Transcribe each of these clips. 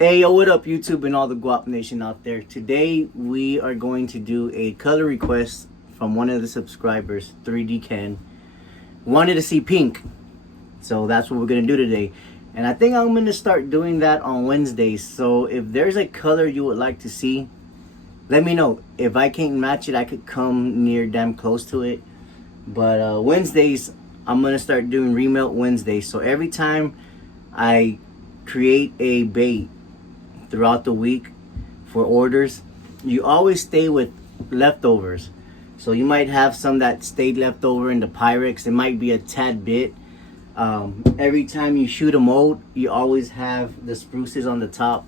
Hey, yo, what up, YouTube and all the Guap Nation out there? Today, we are going to do a color request from one of the subscribers, 3D Ken. Wanted to see pink, so that's what we're going to do today. And I think I'm going to start doing that on Wednesdays. So if there's a color you would like to see, let me know. If I can't match it, I could come near damn close to it. But Wednesdays, I'm going to start doing remelt Wednesdays. So every time I create a bait throughout the week for orders, you always stay with leftovers. So you might have some that stayed left over in the Pyrex. It might be a tad bit. Every time you shoot a mold, you always have the spruces on the top,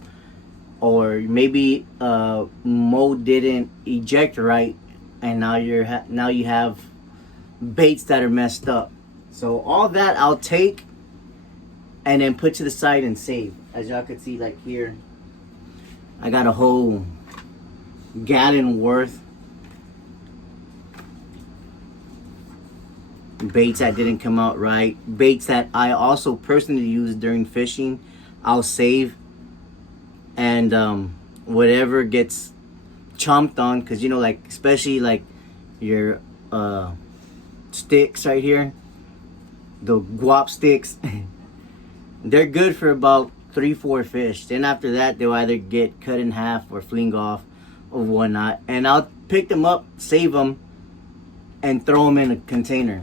or maybe mold didn't eject right, and now you have baits that are messed up. So all that I'll take and then put to the side and save. As y'all can see, like here, I got a whole gallon worth baits that didn't come out right. Baits that I also personally use during fishing, I'll save. And whatever gets chomped on, because you know, like especially like your sticks right here, the guap sticks, they're good for about 3-4 fish. Then after that, they'll either get cut in half or fling off or whatnot. And I'll pick them up, save them, and throw them in a container.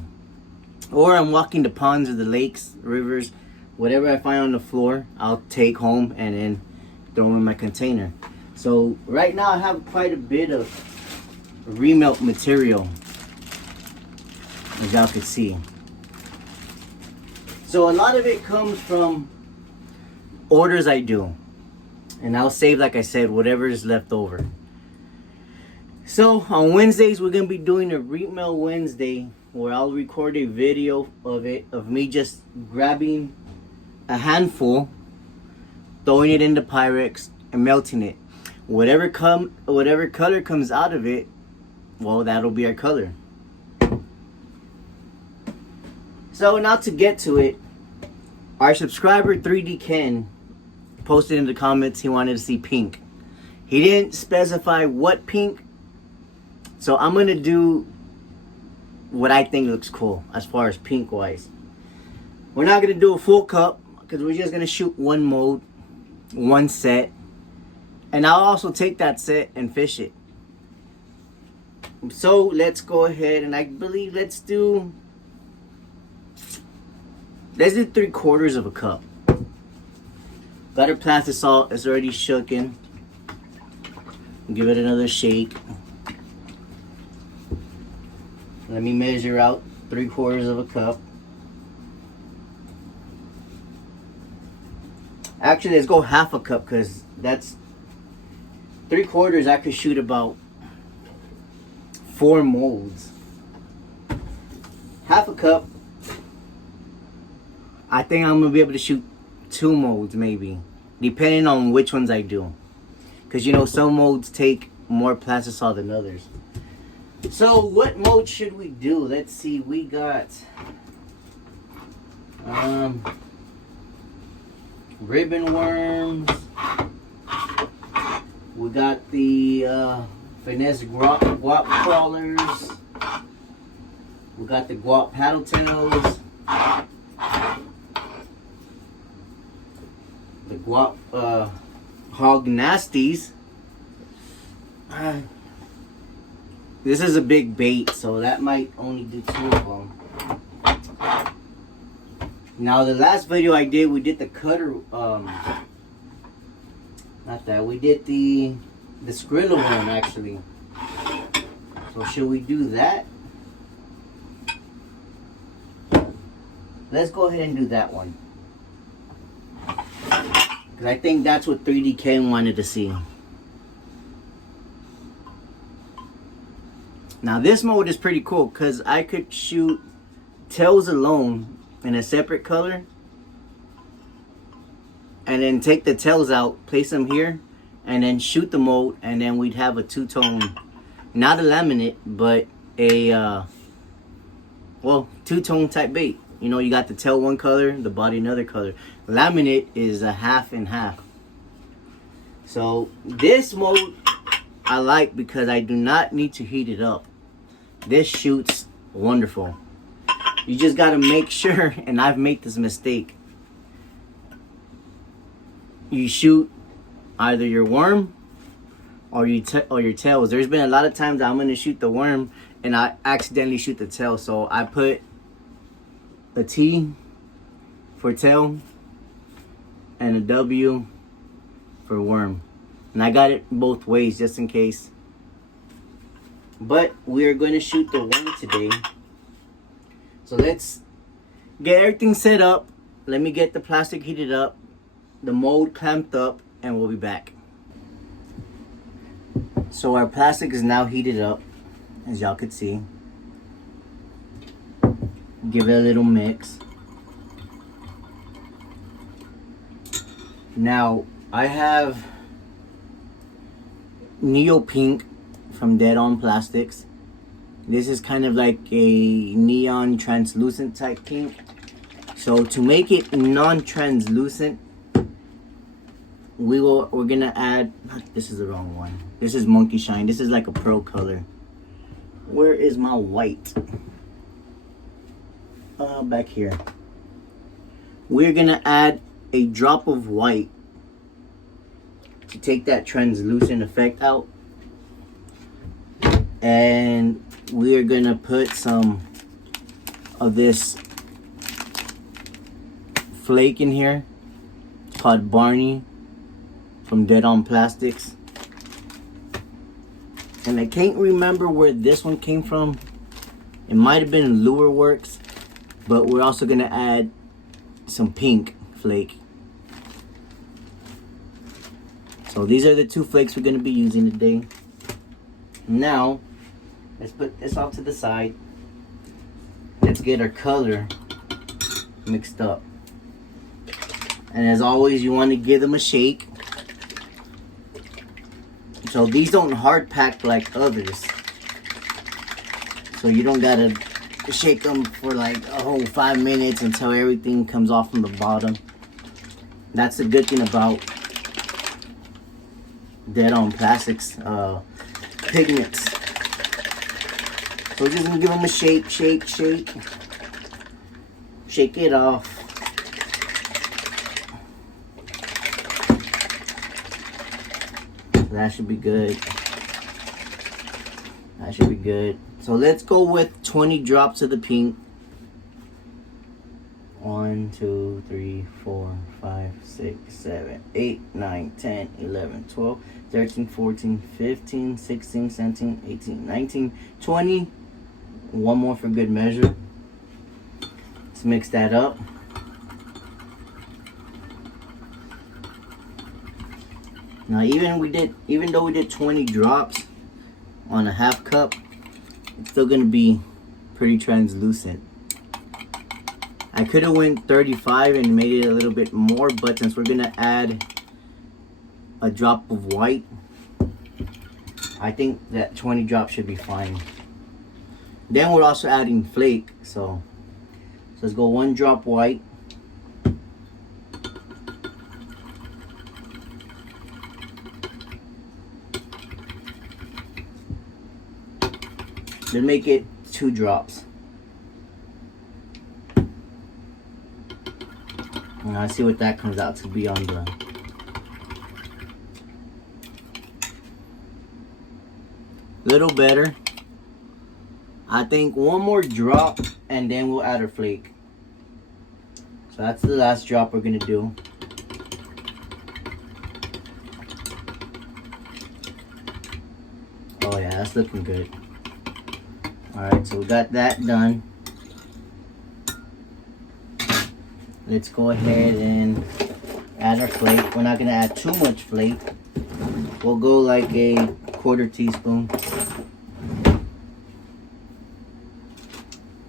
Or I'm walking the ponds or the lakes, rivers, whatever I find on the floor, I'll take home and then throw them in my container. So right now I have quite a bit of remelt material, as y'all can see. So a lot of it comes from orders I do, and I'll save, like I said, whatever is left over. So on Wednesdays, we're gonna be doing a remelt Wednesday, where I'll record a video of it, of me just grabbing a handful, throwing it in the Pyrex and melting it. Whatever color comes out of it, well, that'll be our color. So now to get to it, our subscriber 3D Ken posted in the comments he wanted to see pink. He didn't specify what pink, so I'm gonna do what I think looks cool as far as pink wise. We're not gonna do a full cup because we're just gonna shoot one mold, one set, and I'll also take that set and fish it. So let's go ahead, and I believe let's do 3/4 of a cup. Got our plastic salt, it's already shooken. Give it another shake. Let me measure out 3/4 of a cup. Actually, let's go half a cup, because that's 3/4. I could shoot about 4 molds. Half a cup, I think I'm gonna be able to shoot 2 molds, maybe, depending on which ones I do, because you know some molds take more plastic salt than others. So what mold should we do? Let's see, we got ribbon worms, we got the finesse guap crawlers, we got the guap paddle tails, the guap hog nasties. This is a big bait, so that might only do 2 of them. Now the last video I did, we did the cutter, not that, we did the Skrilla one actually. So should we do that? Let's go ahead and do that one, because I think that's what 3DK wanted to see. Now this mode is pretty cool, because I could shoot tails alone in a separate color, and then take the tails out, place them here, and then shoot the mold, and then we'd have a 2-tone, not a laminate, but a well, 2-tone type bait. You know, you got the tail one color, the body another color. Laminate is a half and half. So this mode I like because I do not need to heat it up. This shoots wonderful. You just gotta make sure, and I've made this mistake, you shoot either your worm or your tails. There's been a lot of times I'm gonna shoot the worm and I accidentally shoot the tail. So I put a T for tail and a W for worm. And I got it both ways just in case. But we are going to shoot the worm today. So let's get everything set up. Let me get the plastic heated up, the mold clamped up, and we'll be back. So our plastic is now heated up, as y'all could see. Give it a little mix. Now I have Neo Pink from Dead On Plastics. This is kind of like a neon translucent type pink. So to make it non-translucent, we're gonna add, this is the wrong one. This is Monkey Shine. This is like a pro color. Where is my white? Back here. We're gonna add a drop of white to take that translucent effect out. And we're gonna put some of this flake in here. It's called Barney from Dead On Plastics. And I can't remember where this one came from. It might have been Lure Works, but we're also gonna add some pink flake. So these are the two flakes we're gonna be using today. Now, let's put this off to the side. Let's get our color mixed up. And as always, you want to give them a shake. So these don't hard pack like others. So you don't gotta shake them for like a whole 5 minutes until everything comes off from the bottom. That's the good thing about Dead On Plastics pigments. So we're just gonna give them a shake, shake, shake. Shake it off. That should be good. That should be good. So let's go with 20 drops of the pink. 1, 2, 3, 4, 5, 6, 7, 8, 9, 10, 11, 12, 13, 14, 15, 16, 17, 18, 19, 20. One more for good measure. Let's mix that up. Now even though we did 20 drops on a half cup, it's still gonna be pretty translucent. I could have went 35 and made it a little bit more, but since we're gonna add a drop of white, I think that 20 drops should be fine. Then we're also adding flake, so let's go 1 drop white. Then make it 2 drops. And I see what that comes out to be on the little better. I think 1 more drop and then we'll add our flake. So that's the last drop we're gonna do. Oh yeah, that's looking good. Alright, so we got that done. Let's go ahead and add our flake. We're not gonna add too much flake. We'll go like a 1/4 teaspoon.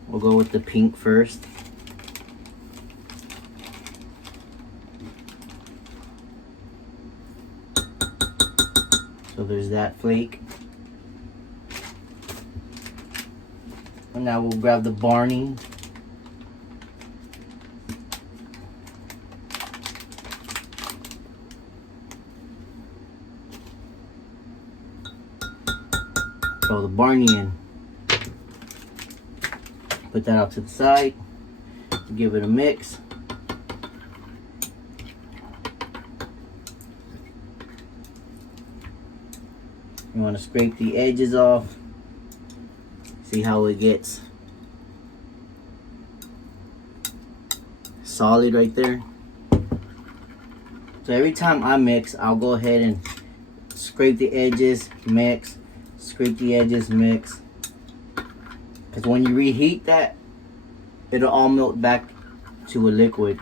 We'll go with the pink first. So there's that flake. And now we'll grab the Barney. Barney in. Put that out to the side. Give it a mix. You want to scrape the edges off. See how it gets solid right there. So every time I mix, I'll go ahead and scrape the edges, mix, scrape the edges, mix. Because when you reheat that, it'll all melt back to a liquid.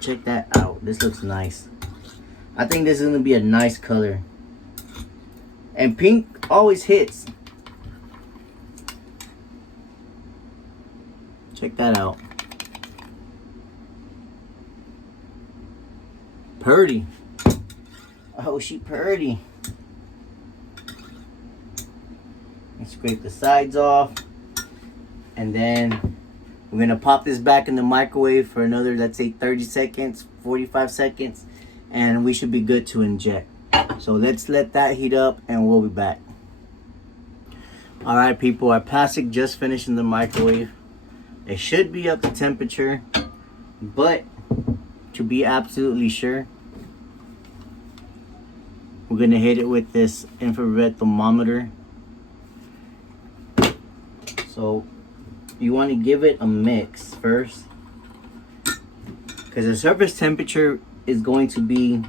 Check that out. This looks nice. I think this is going to be a nice color. And pink always hits. Check that out. Purdy. Oh, she purdy. And scrape the sides off. And then we're going to pop this back in the microwave for another, let's say 30 seconds, 45 seconds. And we should be good to inject. So let's let that heat up and we'll be back. Alright people, our plastic just finished in the microwave. It should be up to temperature, but to be absolutely sure, we're gonna hit it with this infrared thermometer. So you want to give it a mix first, because the surface temperature is going to be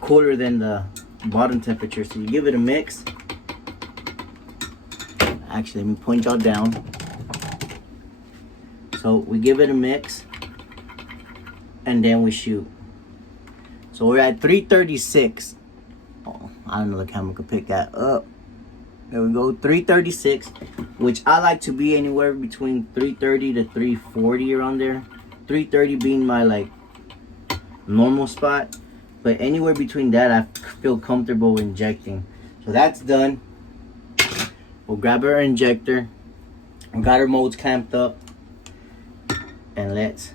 cooler than the bottom temperature. So you give it a mix. Actually, let me point y'all down. So we give it a mix and then we shoot. So we're at 336. Oh, I don't know the camera could pick that up. There we go, 336, which I like to be anywhere between 330 to 340 around there. 330 being my like normal spot, but anywhere between that I feel comfortable injecting. So that's done. We'll grab our injector. We got our molds clamped up, and let's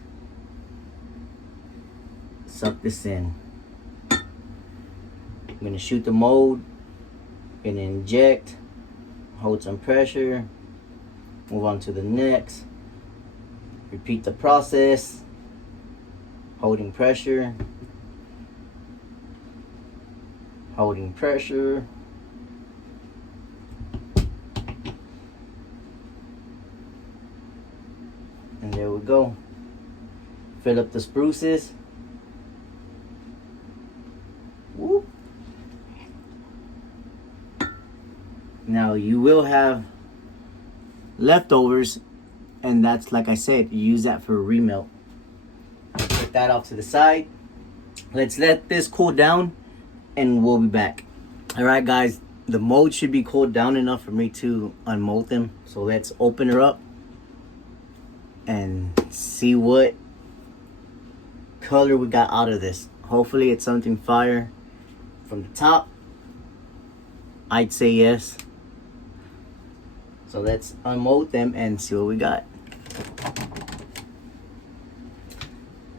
suck this in. I'm gonna shoot the mold and inject, hold some pressure, move on to the next, repeat the process, holding pressure, holding pressure, and there we go. Fill up the spruces. Whoop. Now you will have leftovers, and that's, like I said, you use that for a remelt. Put that off to the side. Let's let this cool down and we'll be back. Alright guys, the mold should be cooled down enough for me to unmold them. So let's open her up and see what color we got out of this. Hopefully it's something fire. From the top, I'd say yes. So let's unmold them and see what we got.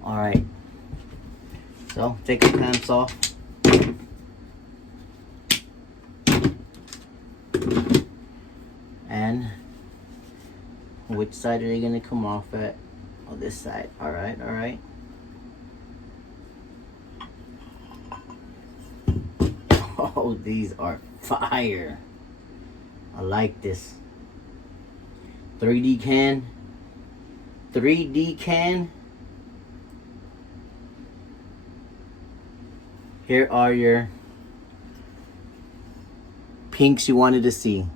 Alright, so take the clamps off. And which side are they gonna come off at? Oh, this side. Alright, alright. Oh, these are fire. I like this. 3D can. 3D can. Here are your pinks you wanted to see.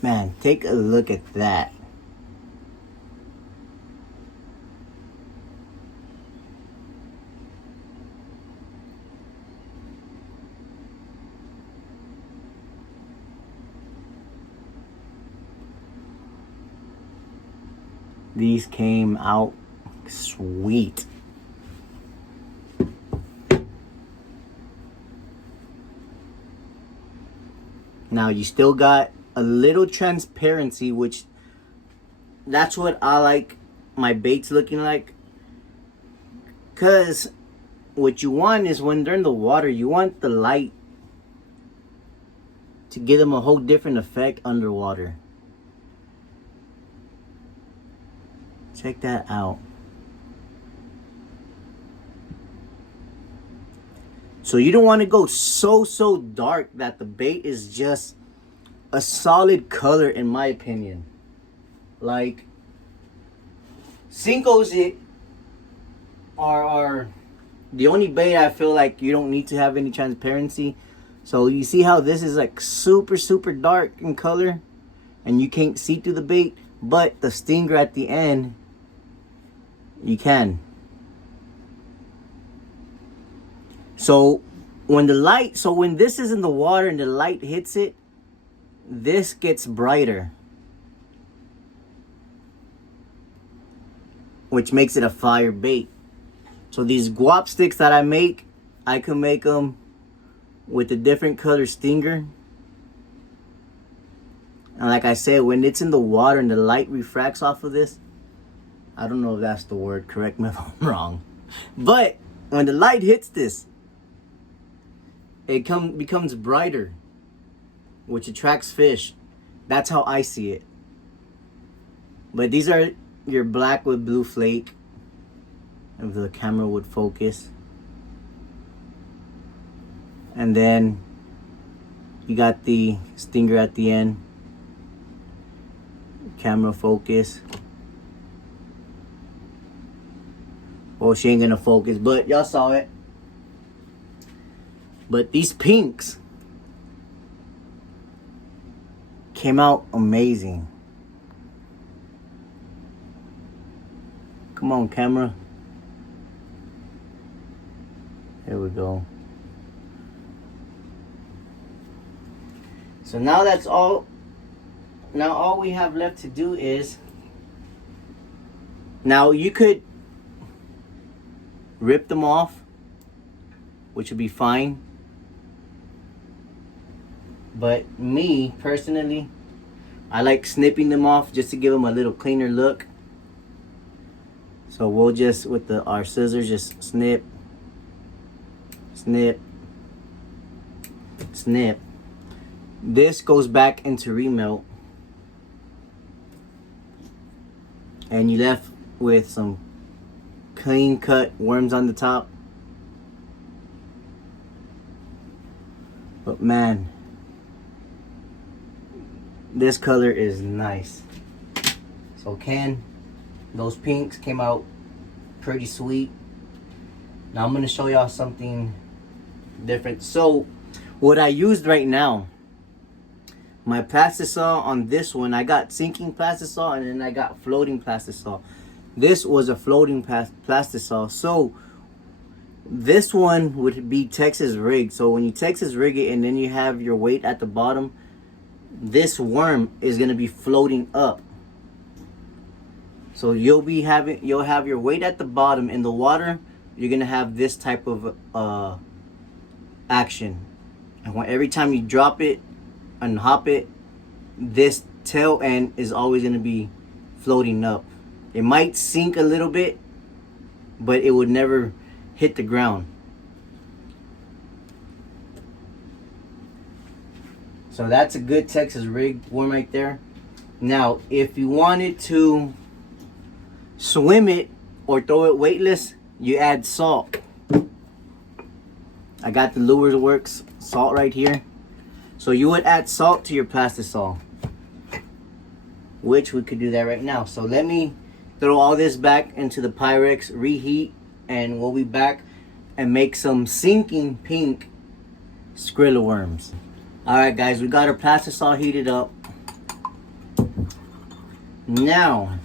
Man, take a look at that. These came out sweet. Now you still got a little transparency, which that's what I like my baits looking like. Cause what you want is when they're in the water, you want the light to give them a whole different effect underwater. Check that out. So you don't want to go so dark that the bait is just a solid color, in my opinion. Like Cinco's are the only bait I feel like you don't need to have any transparency. So you see how this is like super dark in color and you can't see through the bait, but the stinger at the end you can. So when this is in the water and the light hits it, this gets brighter, which makes it a fire bait. So these guap sticks that I make, I can make them with a different color stinger. And like I said, when it's in the water and the light refracts off of this, I don't know if that's the word, correct me if I'm wrong, but when the light hits this, it becomes brighter, which attracts fish. That's how I see it. But these are your black with blue flake, if the camera would focus. And then you got the stinger at the end. Camera focus. Well, she ain't gonna focus, but y'all saw it. But these pinks came out amazing. Come on, camera. There we go. So now that's all. Now all we have left to do is, now you could rip them off, which would be fine. But me personally, I like snipping them off just to give them a little cleaner look. So we'll just, with our scissors, just snip, snip, snip. This goes back into remelt. And you left with some clean cut worms on the top. But man, this color is nice. So those pinks came out pretty sweet. Now I'm gonna show y'all something different. So what I used right now, my plastisol on this one, I got sinking plastisol and then I got floating plastisol. This was a floating plastisol. So this one would be Texas rig. So when you Texas rig it and then you have your weight at the bottom, this worm is gonna be floating up. So you'll have your weight at the bottom in the water. You're gonna have this type of action, and every time you drop it and hop it, this tail end is always gonna be floating up. It might sink a little bit, but it would never hit the ground. So that's a good Texas rig worm right there. Now, if you wanted to swim it or throw it weightless, you add salt. I got the Lures Works salt right here. So you would add salt to your plastisol, which we could do that right now. So let me throw all this back into the Pyrex, reheat, and we'll be back and make some sinking pink Skrilla worms. Alright guys, we got our plastisol heated up. Now,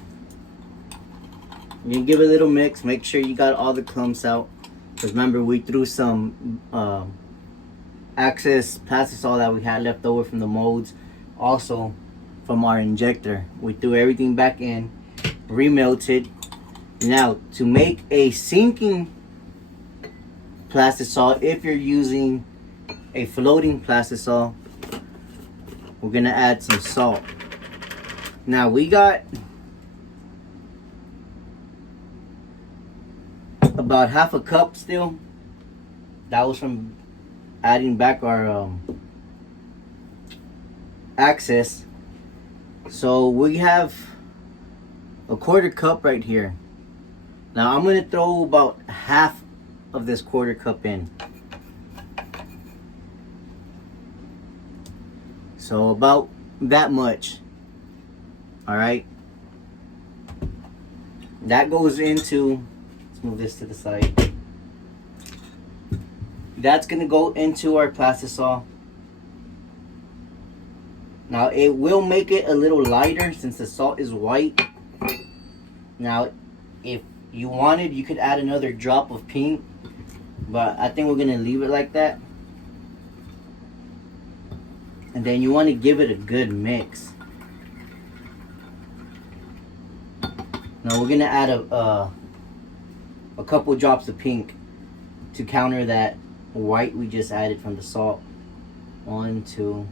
you give it a little mix, make sure you got all the clumps out. Because remember, we threw some excess plastisol that we had left over from the molds. Also, from our injector. We threw everything back in, remelted. Now, to make a sinking plastisol, if you're using a floating plastisol, we're gonna add some salt. Now we got about half a cup still. That was from adding back our access. So we have a 1/4 cup right here. Now I'm gonna throw about half of this 1/4 cup in. So about that much. All right. That goes into, let's move this to the side. That's gonna go into our plastisol. Now it will make it a little lighter since the salt is white. Now, if you wanted, you could add another drop of pink, but I think we're gonna leave it like that. And then you want to give it a good mix. Now we're gonna add a couple drops of pink to counter that white we just added from the salt. 1, 2,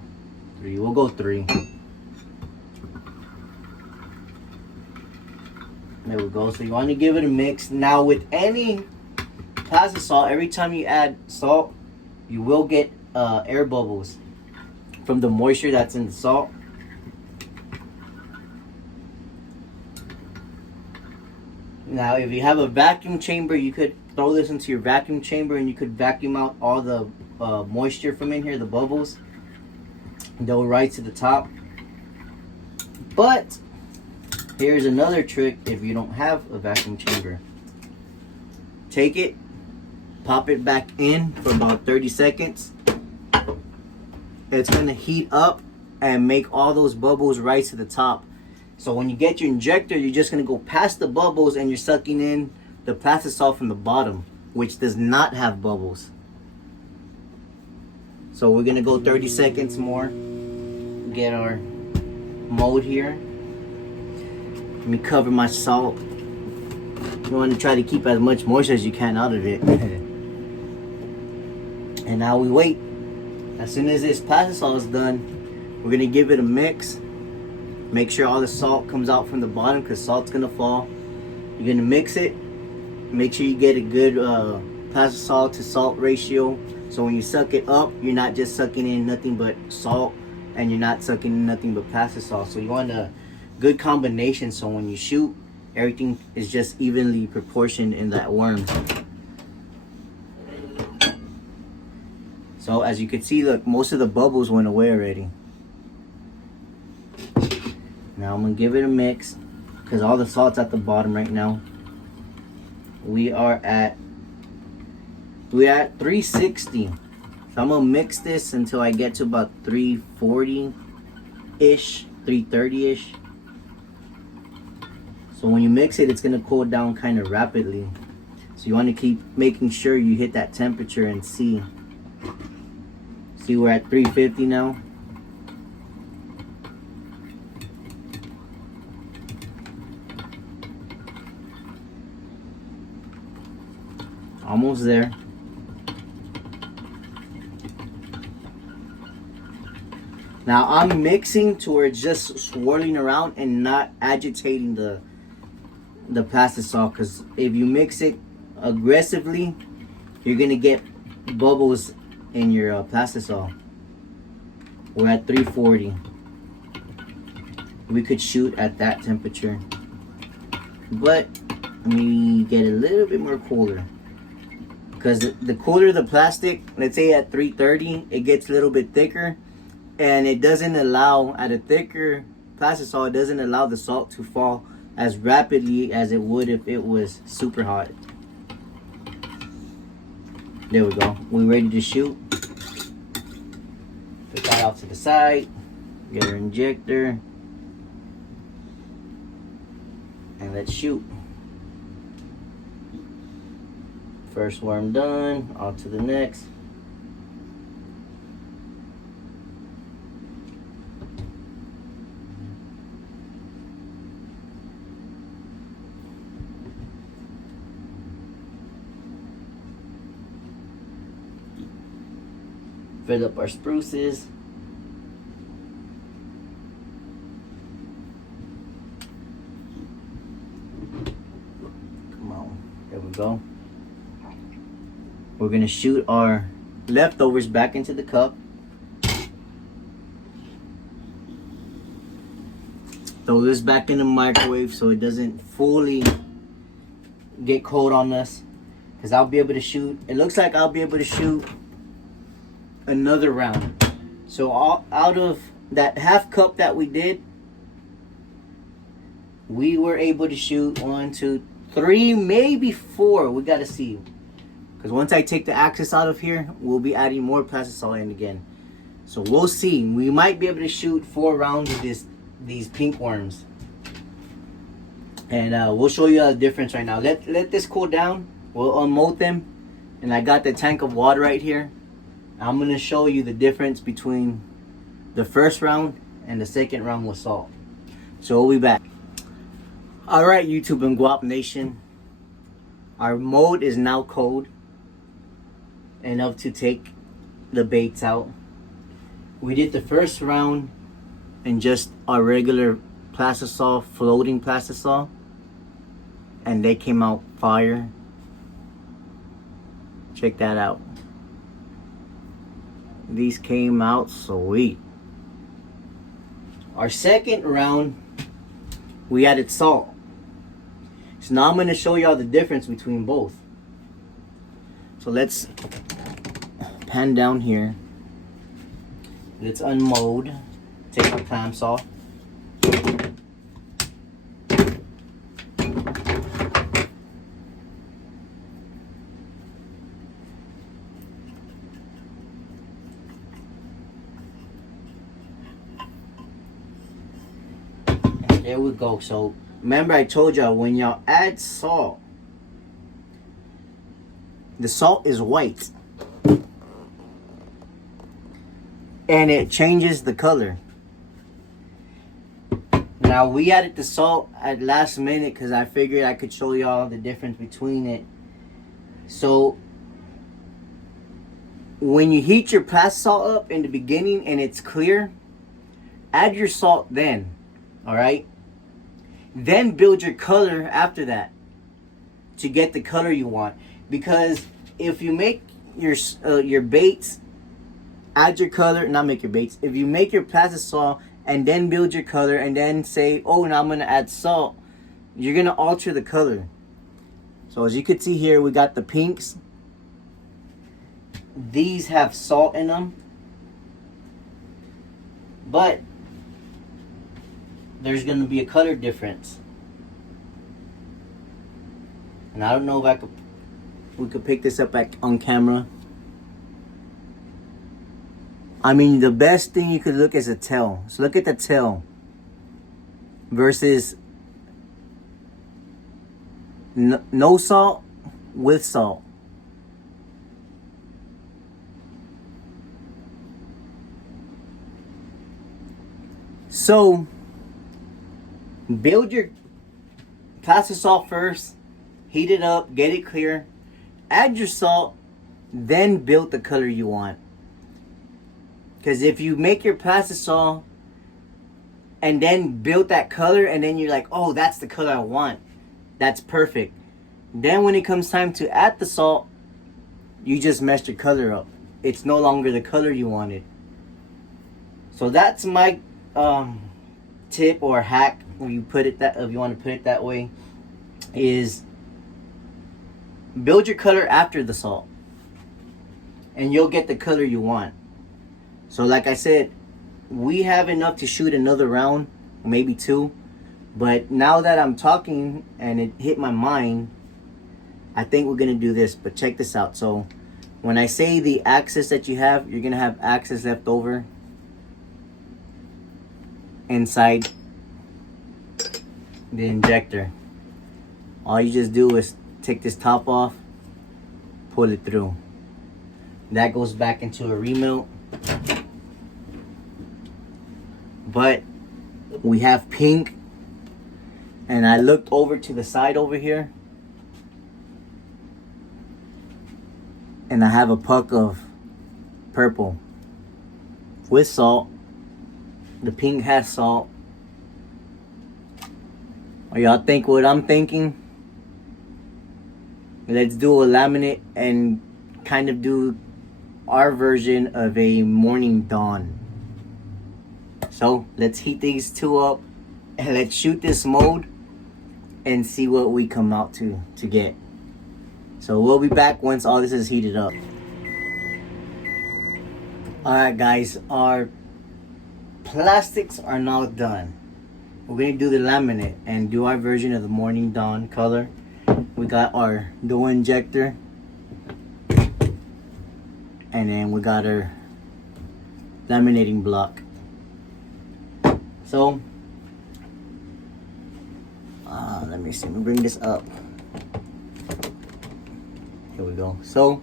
3. We'll go 3. There we go. So you want to give it a mix. Now with any plastisol, every time you add salt, you will get air bubbles from the moisture that's in the salt. Now if you have a vacuum chamber, you could throw this into your vacuum chamber and you could vacuum out all the moisture from in here, the bubbles. They'll rise to the top. But here's another trick if you don't have a vacuum chamber. Take it, pop it back in for about 30 seconds. It's gonna heat up and make all those bubbles rise to the top. So when you get your injector, you're just gonna go past the bubbles and you're sucking in the plastisol from the bottom, which does not have bubbles. So we're gonna go 30 seconds more. Get our mold here. Let me cover my salt. You want to try to keep as much moisture as you can out of it. And now we wait. As soon as this plastisol is done, we're gonna give it a mix. Make sure all the salt comes out from the bottom because salt's gonna fall. You're gonna mix it. Make sure you get a good plastisol to salt ratio. So when you suck it up, you're not just sucking in nothing but salt, and you're not sucking in nothing but plastisol. So you want a good combination so when you shoot, everything is just evenly proportioned in that worm. So as you can see, look, most of the bubbles went away already. Now I'm gonna give it a mix because all the salt's at the bottom right now. We are at 360. So I'm gonna mix this until I get to about 340-ish, 330-ish. So when you mix it, it's gonna cool down kind of rapidly. So you want to keep making sure you hit that temperature and see. See, we're at 350 now. Almost there. Now I'm mixing to where it's just swirling around and not agitating the plastisol, because if you mix it aggressively, you're gonna get bubbles in your plastisol. We're at 340. We could shoot at that temperature, but let me get a little bit more cooler, because the cooler the plastic, let's say at 330, it gets a little bit thicker, and it doesn't allow, at a thicker plastisol, it doesn't allow the salt to fall as rapidly as it would if it was super hot. There we go. We're ready to shoot. Put that off to the side. Get our injector. And let's shoot. First worm done. On to the next. Fill up our spruces. Come on, there we go. We're gonna shoot our leftovers back into the cup. Throw this back in the microwave so it doesn't fully get cold on us. Because I'll be able to shoot, it looks like I'll be able to shoot another round. So out of that half cup that we did, we were able to shoot 1, 2, 3, maybe 4. We got to see. Because once I take the axis out of here, we'll be adding more plastisol in again. So we'll see. We might be able to shoot 4 rounds of these pink worms. And we'll show you the difference right now. Let this cool down. We'll unmold them. And I got the tank of water right here. I'm going to show you the difference between the first round and the second round with salt. So we'll be back. Alright, YouTube and Guap Nation. Our mold is now cold enough to take the baits out. We did the first round in just our regular plastisol, floating plastisol, and they came out fire. Check that out. These came out sweet. Our second round, we added salt. So now I'm going to show y'all the difference between both. So let's pan down here. Let's unmold. Take our clamps off. And there we go. So remember I told y'all when y'all add salt, the salt is white. And it changes the color. Now we added the salt at last minute because I figured I could show y'all the difference between it. So when you heat your plastisol up in the beginning and it's clear, add your salt then. Alright? Then build your color after that to get the color you want. Because if you make your baits, add your color, not make your baits. If you make your plastisol and then build your color and then say, oh, now I'm going to add salt, you're going to alter the color. So as you can see here, we got the pinks. These have salt in them. But there's going to be a color difference. And I don't know if we could pick this up on camera. I mean, the best thing you could look is a tail. So look at the tail versus no salt with salt. So build your plastisol first, heat it up, get it clear, add your salt, then build the color you want. Because if you make your plastisol and then build that color and then you're like, oh, that's the color I want, that's perfect. Then when it comes time to add the salt, you just messed your color up. It's no longer the color you wanted. So that's my tip or hack, if you want to put it that way, is build your color after the salt and you'll get the color you want. So like I said, we have enough to shoot another round, maybe 2. But now that I'm talking and it hit my mind, I think we're going to do this. But check this out. So when I say the axis that you have, you're going to have axis left over inside the injector. All you just do is take this top off, pull it through. That goes back into a remelt. But we have pink, and I looked over to the side over here and I have a puck of purple with salt. The pink has salt. Or y'all think what I'm thinking? Let's do a laminate and kind of do our version of a morning dawn. So let's heat these two up And let's shoot this mold and see what we come out to get. So we'll be back once all this is heated up. Alright guys, our plastics are now done. We're going to do the laminate and do our version of the Morning Dawn color. We got our dough injector. And then we got our laminating block. So, let me see, let me bring this up. Here we go. So,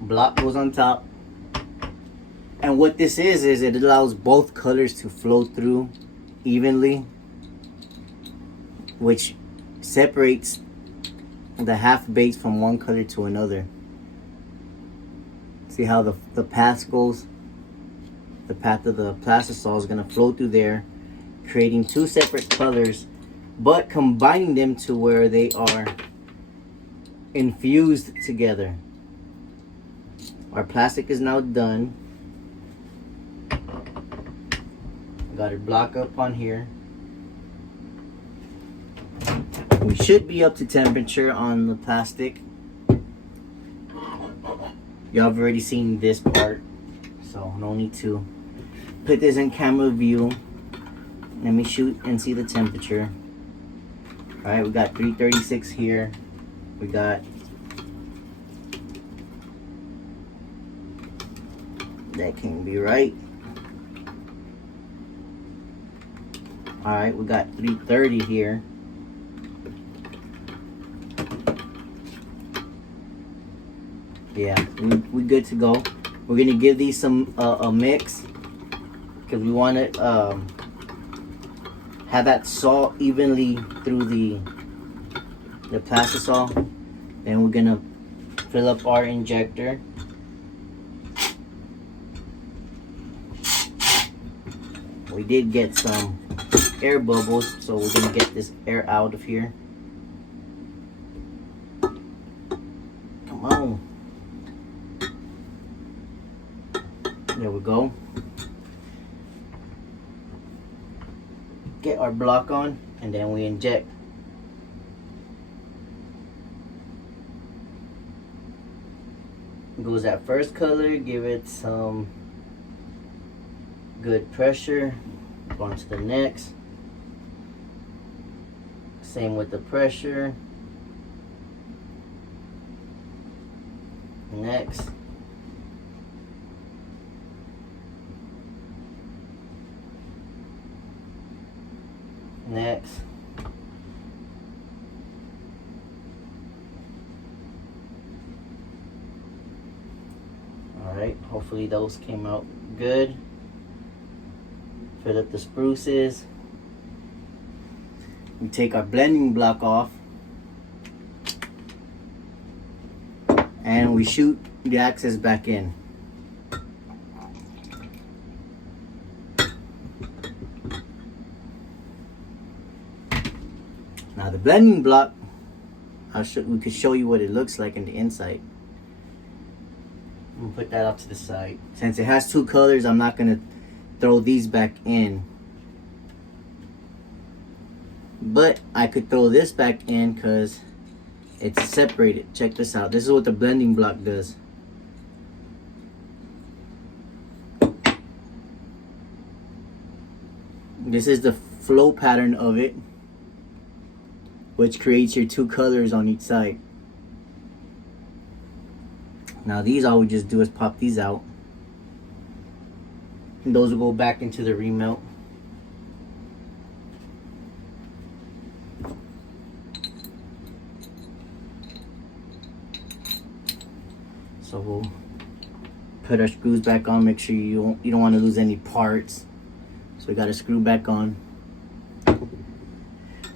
block goes on top. And what this is it allows both colors to flow through evenly, which separates the half base from one color to another. See how the path goes? The path of the plastisol is going to flow through there, creating two separate colors, but combining them to where they are infused together. Our plastic is now done. Got it block up on here. We should be up to temperature on the plastic. Y'all have already seen this part, so no need to put this in camera view. Let me shoot and see the temperature. Alright, we got 336 here. We got that can't be right. Alright, we got 330 here. Yeah, we good to go. We're gonna give these some a mix because we want to have that salt evenly through the plastisol. Then we're gonna fill up our injector. We did get some air bubbles, so we're gonna get this air out of here. Come on. There we go. Get our block on, and then we inject. Goes that first color, give it some good pressure. Go on to the next. Same with the pressure. Next. Next. Alright, hopefully those came out good. Fill up the spruces. We take our blending block off. And we shoot the axis back in. Now the blending block, we could show you what it looks like in the inside. I'm gonna put that off to the side. Since it has two colors, I'm not gonna throw these back in. But I could throw this back in because it's separated. Check this out. This is what the blending block does. This is the flow pattern of it, which creates your two colors on each side. Now these, all we just do is pop these out. And those will go back into the remelt. So we'll put our screws back on. Make sure you don't want to lose any parts. So we got to screw back on.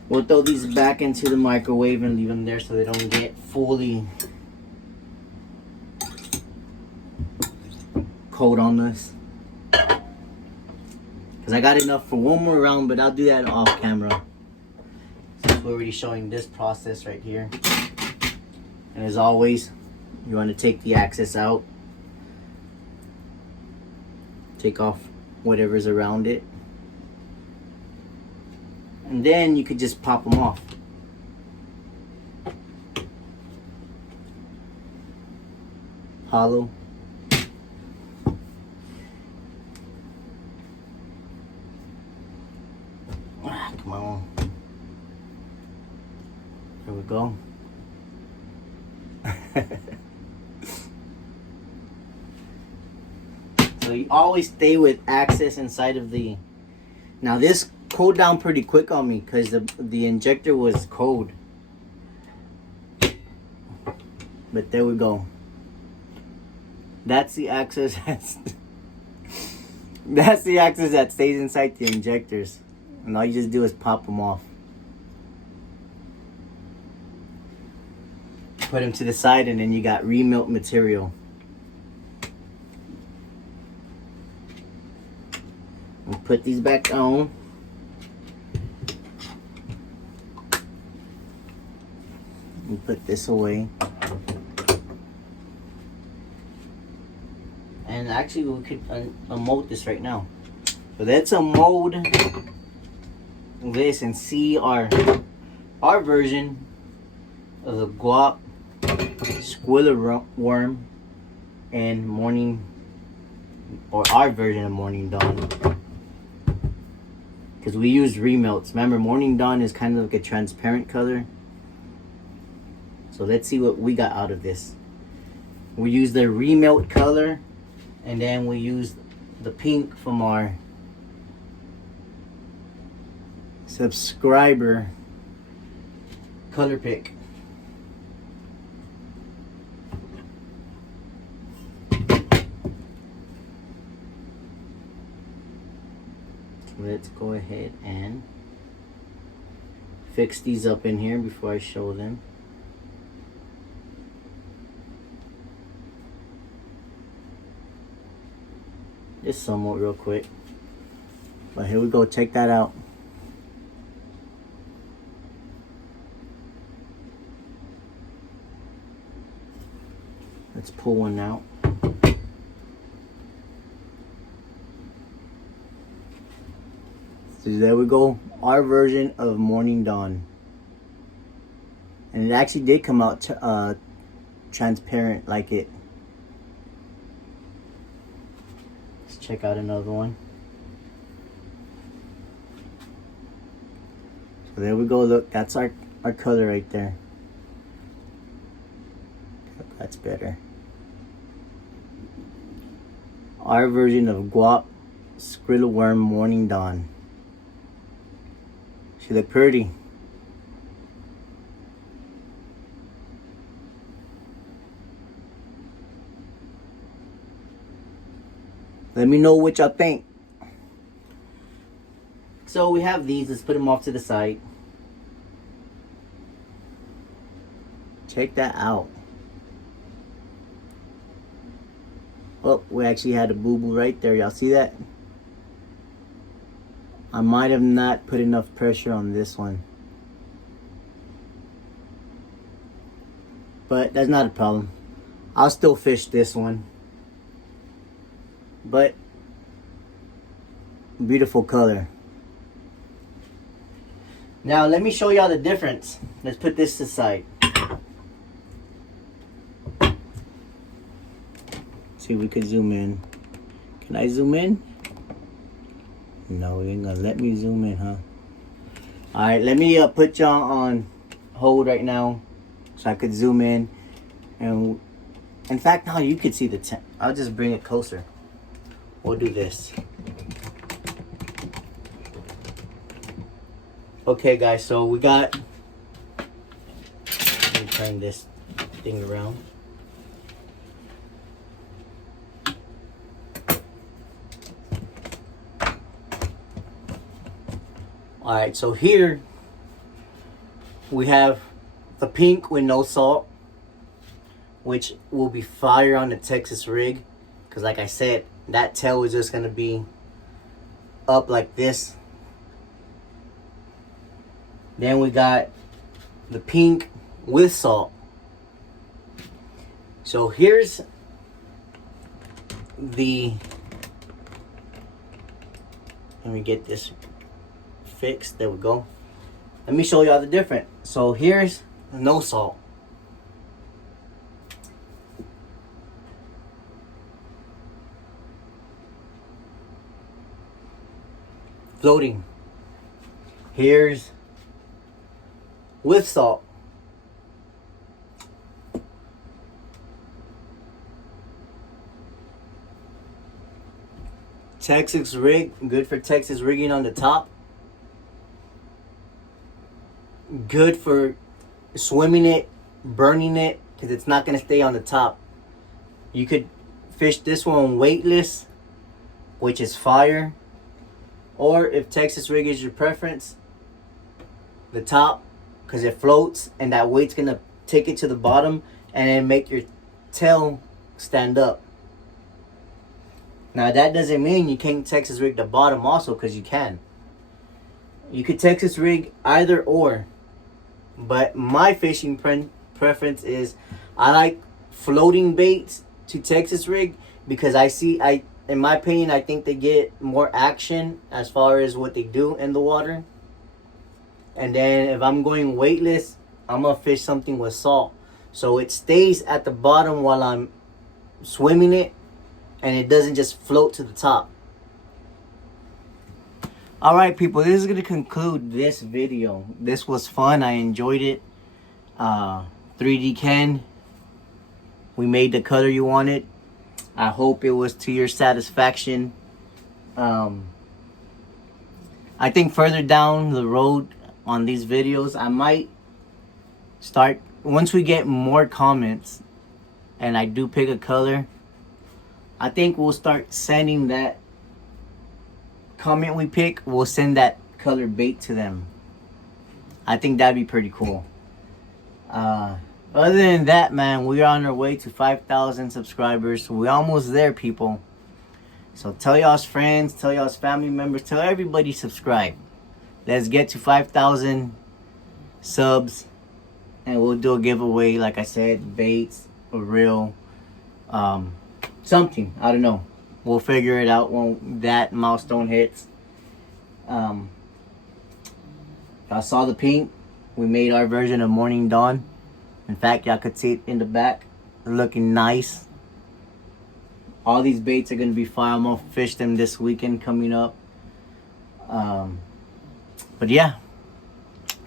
We'll throw these back into the microwave and leave them there so they don't get fully cold on us. Because I got enough for one more round, but I'll do that off camera. Since we're already showing this process right here. And as always, you want to take the axis out. Take off whatever's around it. And then you could just pop them off. Hollow. Come on. Here we go. So you always stay with access inside of the... Now this cooled down pretty quick on me because the injector was cold. But there we go. That's the access that's the access that stays inside the injectors. And all you just do is pop them off. Put them to the side, and then you got remelt material. We'll put these back on. We'll put this away. And actually we could unmold this right now. So let's unmold this and see our version of the guap, squilla worm, and morning, or our version of morning dawn. Because we use remelts. Remember, morning dawn is kind of like a transparent color. So let's see what we got out of this. We use the remelt color, and then we use the pink from our subscriber color pick. Let's go ahead and fix these up in here before I show them. Just somewhat real quick. But here we go, check that out. Let's pull one out. So there we go, our version of Morning Dawn. And it actually did come out transparent like it. Let's check out another one. So there we go, look, that's our color right there. That's better. Our version of guap, squilla worm, Morning Dawn. She look pretty. Let me know what y'all think. So we have these. Let's put them off to the side. Check that out. Oh, we actually had a boo-boo right there. Y'all see that? I might have not put enough pressure on this one. But that's not a problem. I'll still fish this one. But beautiful color. Now let me show y'all the difference. Let's put this aside. See if we could zoom in. Can I zoom in? No, you ain't gonna let me zoom in, huh? Alright, let me put y'all on hold right now so I could zoom in. And in fact, now you could see the I'll just bring it closer. We'll do this. Okay guys, so we got, let me turn this thing around. Alright, so here we have the pink with no salt, which will be fire on the Texas rig. Because like I said, that tail is just going to be up like this. Then we got the pink with salt. So here's the, let me get this fixed. There we go. let me show y'all the difference. So here's no salt. Floating. Here's with salt. Texas rig, good for Texas rigging on the top. Good for swimming it, burning it, because it's not going to stay on the top. You could fish this one weightless, which is fire. Or if Texas rig is your preference, the top, because it floats and that weight's going to take it to the bottom and then make your tail stand up. Now that doesn't mean you can't Texas rig the bottom also, because you can. You could Texas rig either or. But my fishing preference is I like floating baits to Texas rig, because in my opinion, I think they get more action as far as what they do in the water. And then if I'm going weightless, I'm going to fish something with salt. So it stays at the bottom while I'm swimming it, and it doesn't just float to the top. Alright people, this is going to conclude this video. This was fun. I enjoyed it. 3D Ken, we made the color you wanted. I hope it was to your satisfaction. I think further down the road on these videos, I might start, once we get more comments and I do pick a color, I think we'll start sending that comment we pick, we'll send that color bait to them. I think that'd be pretty cool. Other than that, man, we're on our way to 5,000 subscribers. We're almost there, people. So tell y'all's friends, tell y'all's family members, tell everybody subscribe. Let's get to 5,000 subs, and we'll do a giveaway, like I said, baits, a reel, something. I don't know. We'll figure it out when that milestone hits. I saw the pink. We made our version of Morning Dawn. In fact, y'all could see it in the back. Looking nice. All these baits are going to be fire. I'm going to fish them this weekend coming up. But yeah.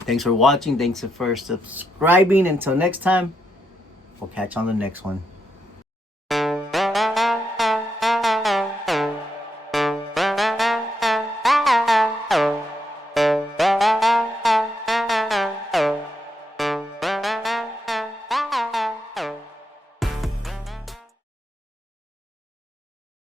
Thanks for watching. Thanks for subscribing. Until next time, we'll catch you on the next one.